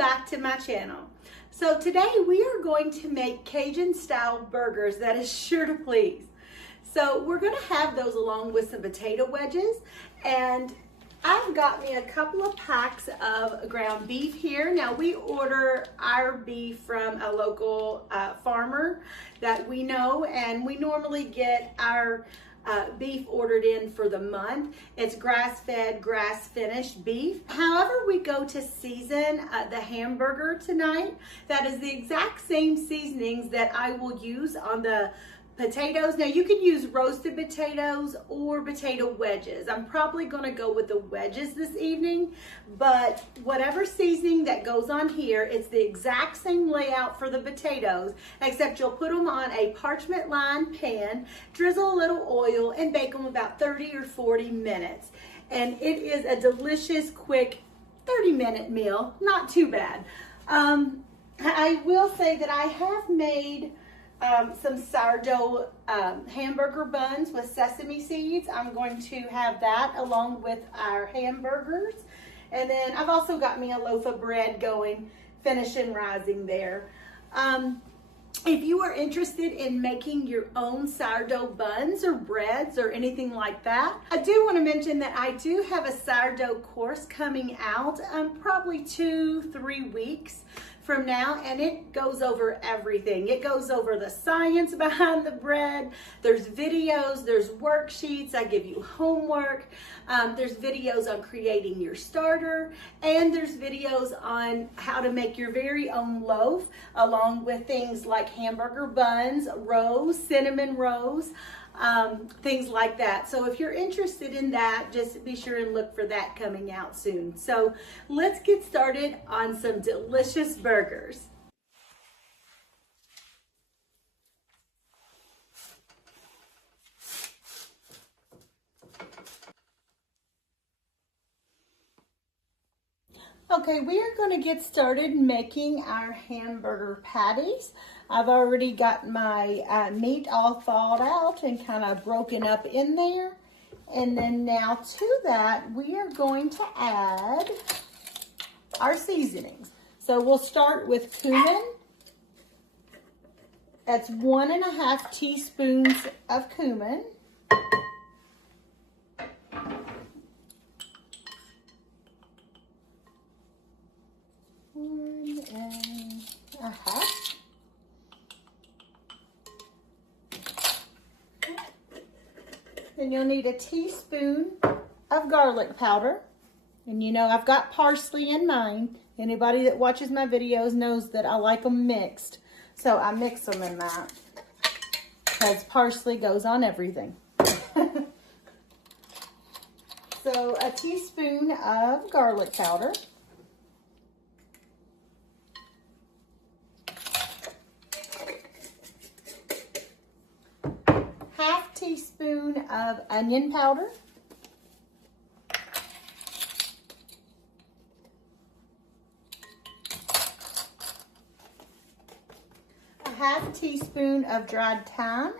back to my channel. So today we are going to make Cajun style burgers that is sure to please. So we're going to have those along with some potato wedges, and I've got me a couple of packs of ground beef here. Now we order our beef from a local farmer that we know, and we normally get our beef ordered in for the month. It's grass-fed, grass-finished beef. However, we go to season the hamburger tonight. That is the exact same seasonings that I will use on the potatoes. Now you can use roasted potatoes or potato wedges. I'm probably going to go with the wedges this evening, but whatever seasoning that goes on here, it's the exact same layout for the potatoes, except you'll put them on a parchment lined pan, drizzle a little oil, and bake them about 30 or 40 minutes. And it is a delicious, quick 30-minute meal. Not too bad. I will say that I have made some sourdough hamburger buns with sesame seeds. I'm going to have that along with our hamburgers. And then I've also got me a loaf of bread going, finishing rising there. If you are interested in making your own sourdough buns or breads or anything like that, I do want to mention that I do have a sourdough course coming out probably 2-3 weeks from now, and it goes over everything. It goes over the science behind the bread. There's videos, there's worksheets, I give you homework, there's videos on creating your starter, and there's videos on how to make your very own loaf, along with things like hamburger buns, rolls, cinnamon rolls, things like that. So if you're interested in that, just be sure and look for that coming out soon. So let's get started on some delicious burgers. Okay, we are going to get started making our hamburger patties. I've already got my meat all thawed out and kind of broken up in there. And then now to that, we are going to add our seasonings. So we'll start with cumin. That's 1½ teaspoons of cumin. 1½ Then you'll need a teaspoon of garlic powder. And you know, I've got parsley in mine. Anybody that watches my videos knows that I like them mixed. So I mix them in that, because parsley goes on everything. So a teaspoon of garlic powder. Teaspoon of onion powder, a ½ teaspoon of dried thyme,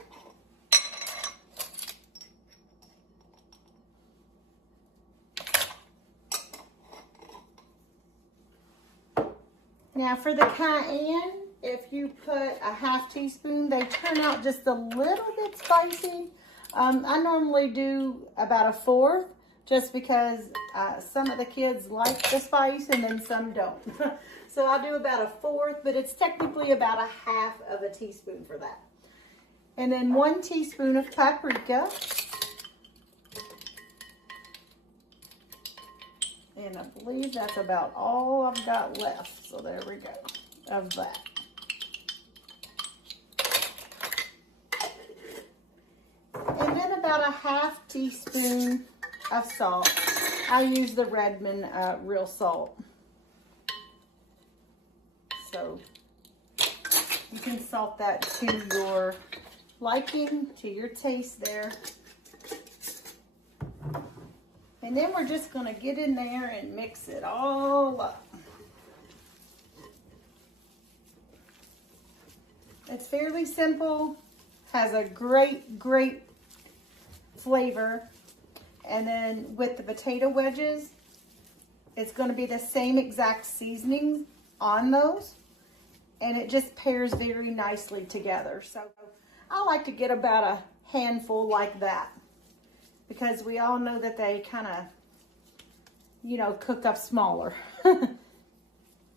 now for the cayenne, if you put a ½ teaspoon, they turn out just a little bit spicy. I normally do about 1/4, just because some of the kids like the spice and then some don't. So I'll do about 1/4, but it's technically about a ½ teaspoon for that. And then 1 teaspoon of paprika. And I believe that's about all I've got left. So there we go, of that. And then about a ½ teaspoon of salt. I use the Redmond real salt. So you can salt that to your liking, to your taste there. And then we're just going to get in there and mix it all up. It's fairly simple, has a great flavor. And then with the potato wedges, it's going to be the same exact seasoning on those, and it just pairs very nicely together. So I like to get about a handful like that, because we all know that they kind of, you know, cook up smaller.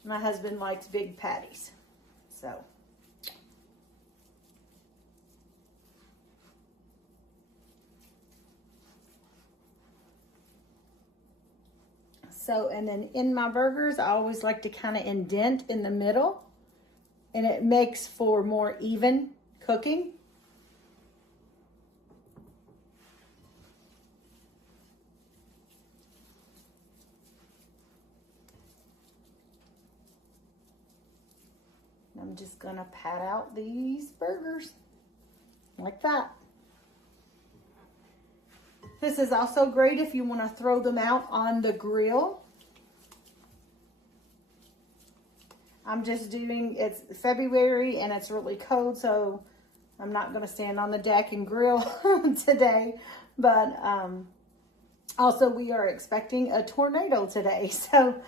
My husband likes big patties, so. So, and then in my burgers, I always like to kind of indent in the middle, and it makes for more even cooking. I'm just gonna pat out these burgers like that. This is also great if you want to throw them out on the grill. I'm just doing, it's February and it's really cold, so I'm not going to stand on the deck and grill today. But also we are expecting a tornado today, so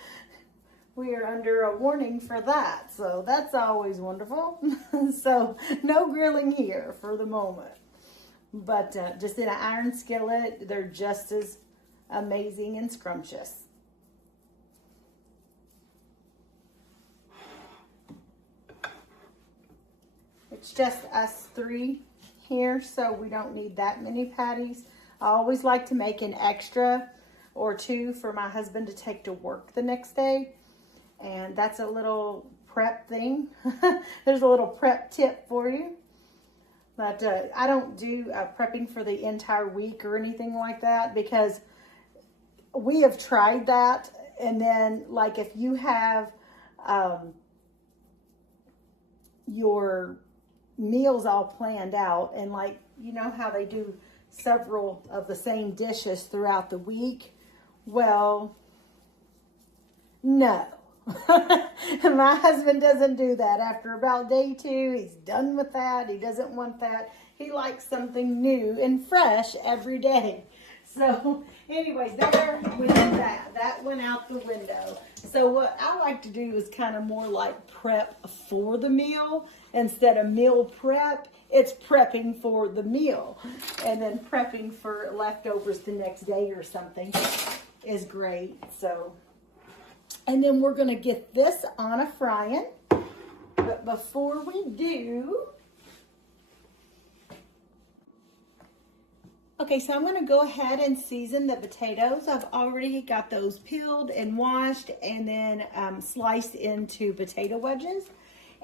we are under a warning for that. So that's always wonderful. So no grilling here for the moment. But just in an iron skillet, they're just as amazing and scrumptious. It's just us three here, so we don't need that many patties. I always like to make an extra or two for my husband to take to work the next day. And that's a little prep thing. There's a little prep tip for you. But I don't do prepping for the entire week or anything like that, because we have tried that. And then, like, if you have your meals all planned out, and like, you know how they do several of the same dishes throughout the week? Well, no. My husband doesn't do that. After about day 2, he's done with that. He doesn't want that. He likes something new and fresh every day. So anyways, there we did that. That went out the window. So what I like to do is kind of more like prep for the meal. Instead of meal prep, it's prepping for the meal. And then prepping for leftovers the next day or something is great. So, and then we're going to get this on a frying. But before we do, okay, so I'm going to go ahead and season the potatoes. I've already got those peeled and washed and then sliced into potato wedges.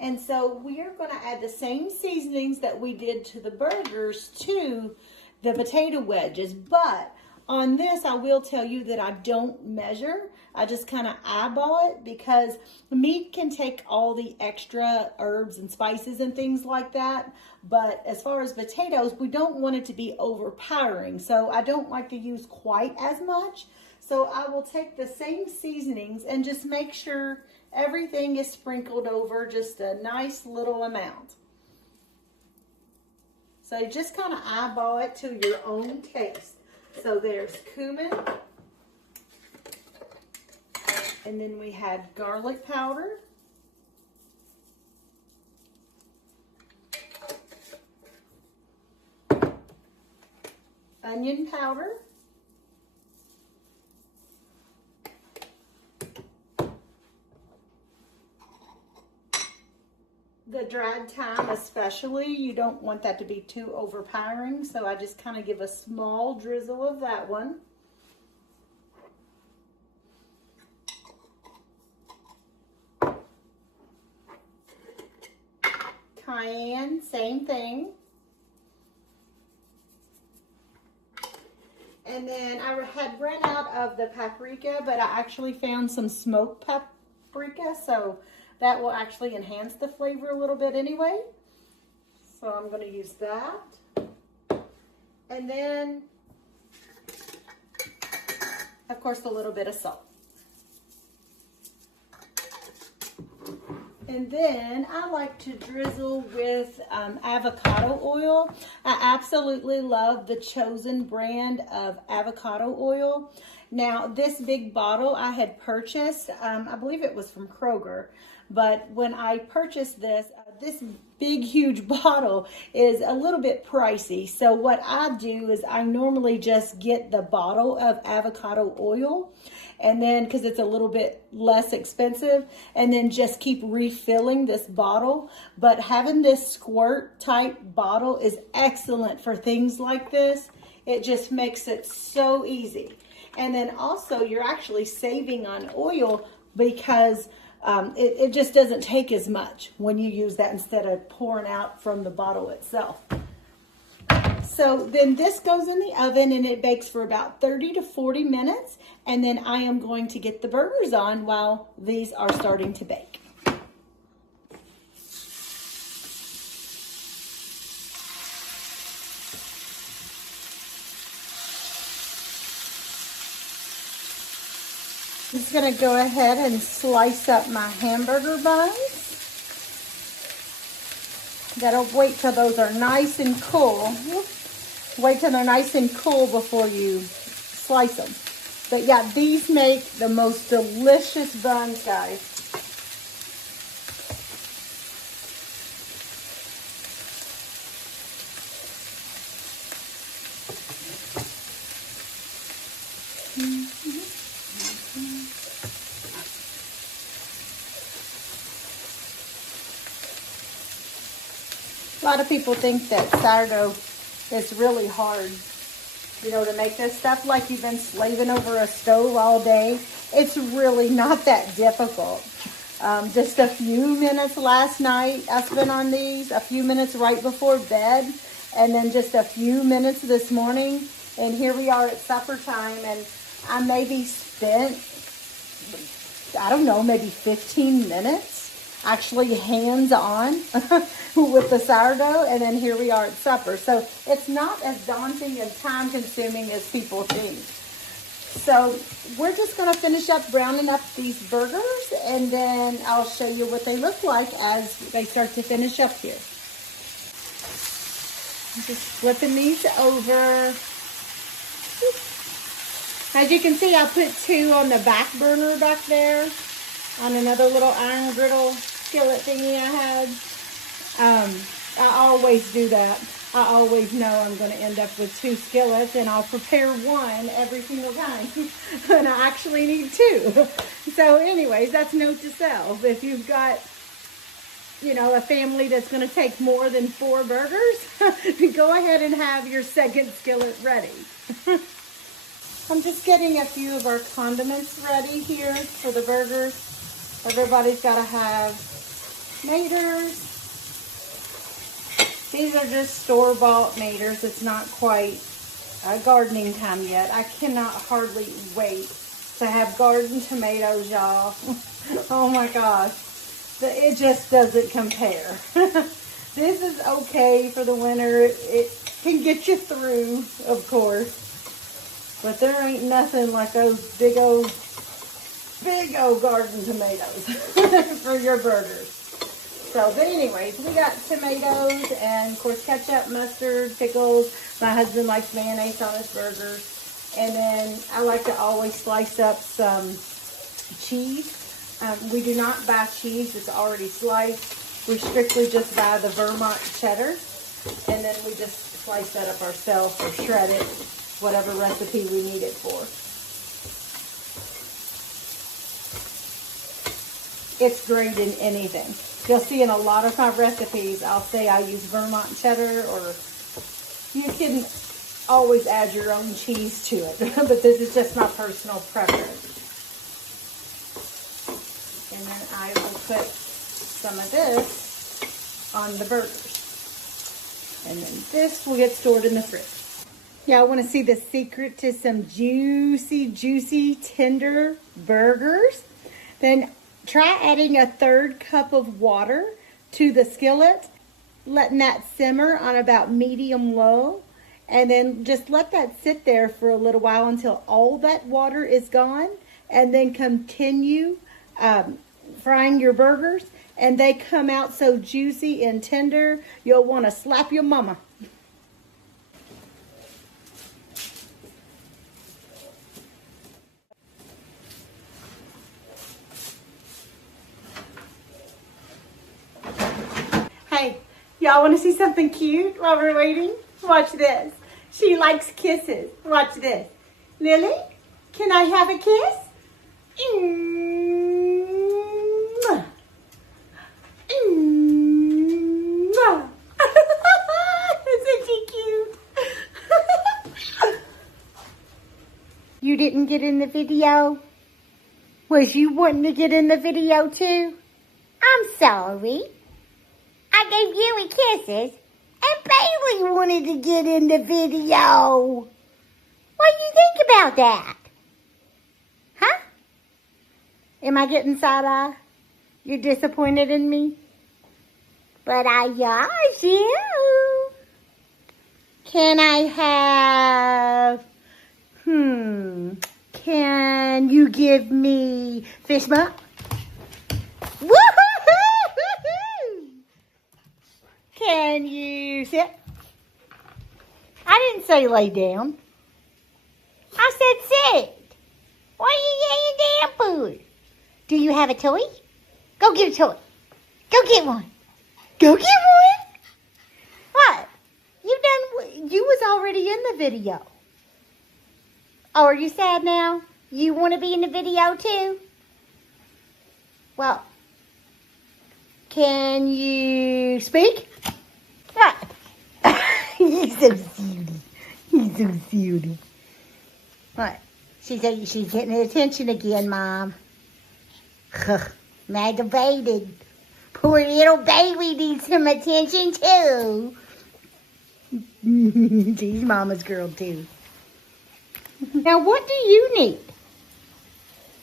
And so we are going to add the same seasonings that we did to the burgers to the potato wedges. But on this, I will tell you that I don't measure. I just kind of eyeball it, because meat can take all the extra herbs and spices and things like that. But as far as potatoes, we don't want it to be overpowering. So I don't like to use quite as much. So I will take the same seasonings and just make sure everything is sprinkled over just a nice little amount. So you just kind of eyeball it to your own taste. So there's cumin. And then we had garlic powder. Onion powder. The dried thyme especially, you don't want that to be too overpowering, so I just kind of give a small drizzle of that one. Cayenne, same thing. And then I had run out of the paprika, but I actually found some smoked paprika, so that will actually enhance the flavor a little bit anyway. So I'm going to use that. And then, of course, a little bit of salt. And then I like to drizzle with avocado oil. I absolutely love the Chosen brand of avocado oil. Now, this big bottle I had purchased, I believe it was from Kroger, but when I purchased this, this big huge bottle is a little bit pricey. So what I do is I normally just get the bottle of avocado oil, and then because it's a little bit less expensive, and then just keep refilling this bottle. But having this squirt type bottle is excellent for things like this. It just makes it so easy. And then also you're actually saving on oil because it just doesn't take as much when you use that instead of pouring out from the bottle itself. So then this goes in the oven and it bakes for about 30 to 40 minutes. And then I am going to get the burgers on while these are starting to bake. I'm just going to go ahead and slice up my hamburger buns. Gotta wait till those are nice and cool. Wait till they're nice and cool before you slice them. But yeah, these make the most delicious buns, guys. A lot of people think that sourdough is really hard, you know, to make this stuff like you've been slaving over a stove all day. It's really not that difficult. Just a few minutes last night I spent on these, a few minutes right before bed, and then just a few minutes this morning. And here we are at supper time, and I maybe spent, I don't know, maybe 15 minutes actually hands-on with the sourdough, and then here we are at supper. So it's not as daunting and time-consuming as people think. So we're just going to finish up browning up these burgers, and then I'll show you what they look like as they start to finish up here. I'm just flipping these over. As you can see, I put 2 on the back burner back there on another little iron griddle skillet thingy I had. I always do that. I always know I'm going to end up with 2 skillets, and I'll prepare one every single time. And I actually need 2. So anyways, that's note to self. If you've got, you know, a family that's going to take more than 4 burgers, go ahead and have your second skillet ready. I'm just getting a few of our condiments ready here for the burgers. Everybody's got to have maters. These are just store-bought maters. It's not quite gardening time yet. I cannot hardly wait to have garden tomatoes, y'all. Oh my gosh. It just doesn't compare. This is okay for the winter. It can get you through, of course. But there ain't nothing like those big old garden tomatoes for your burgers. So, but anyways, we got tomatoes and, of course, ketchup, mustard, pickles. My husband likes mayonnaise on his burgers. And then I like to always slice up some cheese. We do not buy cheese. It's already sliced. We strictly just buy the Vermont cheddar. And then we just slice that up ourselves or shred it, whatever recipe we need it for. It's great in anything. You'll see in a lot of my recipes, I'll say I use Vermont cheddar, or you can always add your own cheese to it. But this is just my personal preference. And then I will put some of this on the burgers. And then this will get stored in the fridge. Yeah, I want to see the secret to some juicy, tender burgers. Then try adding a 1/3 cup of water to the skillet, letting that simmer on about medium-low, and then just let that sit there for a little while until all that water is gone, and then continue frying your burgers, and they come out so juicy and tender, you'll want to slap your mama. Y'all want to see something cute while we're waiting? Watch this. She likes kisses. Watch this. Lily, can I have a kiss? Mwah. Mwah. Isn't she cute? You didn't get in the video? Was you wanting to get in the video too? I'm sorry. I gave you kisses and Bailey wanted to get in the video. What do you think about that? Huh? Am I getting side-eye? You're disappointed in me? But I got you. Can I have... Can you give me fish mouth? Woo-hoo-hoo-hoo-hoo! Can you sit? I didn't say lay down. I said sit. Why are you laying down for? Do you have a toy? Go get a toy. Go get one. Go get one. What? You was already in the video. Oh, are you sad now? You want to be in the video too? Well, can you speak? What? He's so cutie. He's so cutie. What? She's getting attention again, Mom. Aggravated. Poor little baby needs some attention too. She's Mama's girl too. Now, what do you need?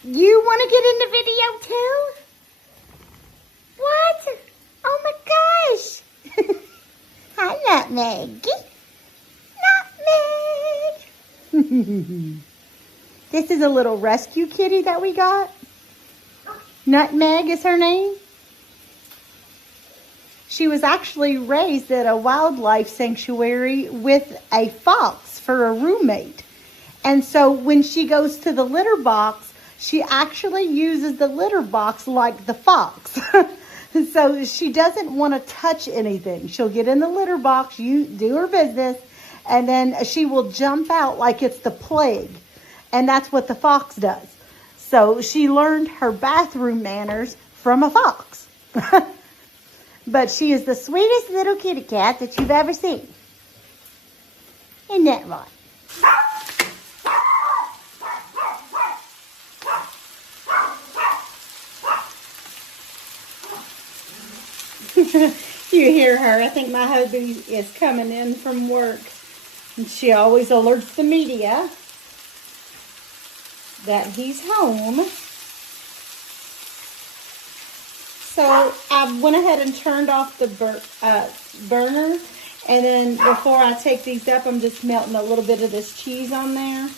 You want to get in the video too? What? Oh my gosh. Hi, Nutmeg. Nutmeg. This is a little rescue kitty that we got. Nutmeg is her name. She was actually raised at a wildlife sanctuary with a fox for a roommate. And so when she goes to the litter box, she actually uses the litter box like the fox. So she doesn't want to touch anything. She'll get in the litter box, do her business, and then she will jump out like it's the plague. And that's what the fox does. So she learned her bathroom manners from a fox. But she is the sweetest little kitty cat that you've ever seen. Isn't that right? You hear her. I think my hubby is coming in from work. And she always alerts the media that he's home. So I went ahead and turned off the burner. And then before I take these up, I'm just melting a little bit of this cheese on there.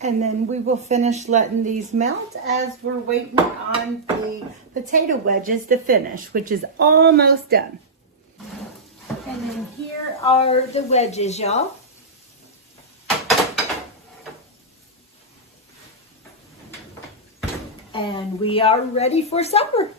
And then we will finish letting these melt as we're waiting on the potato wedges to finish, which is almost done. And then here are the wedges, y'all. And we are ready for supper.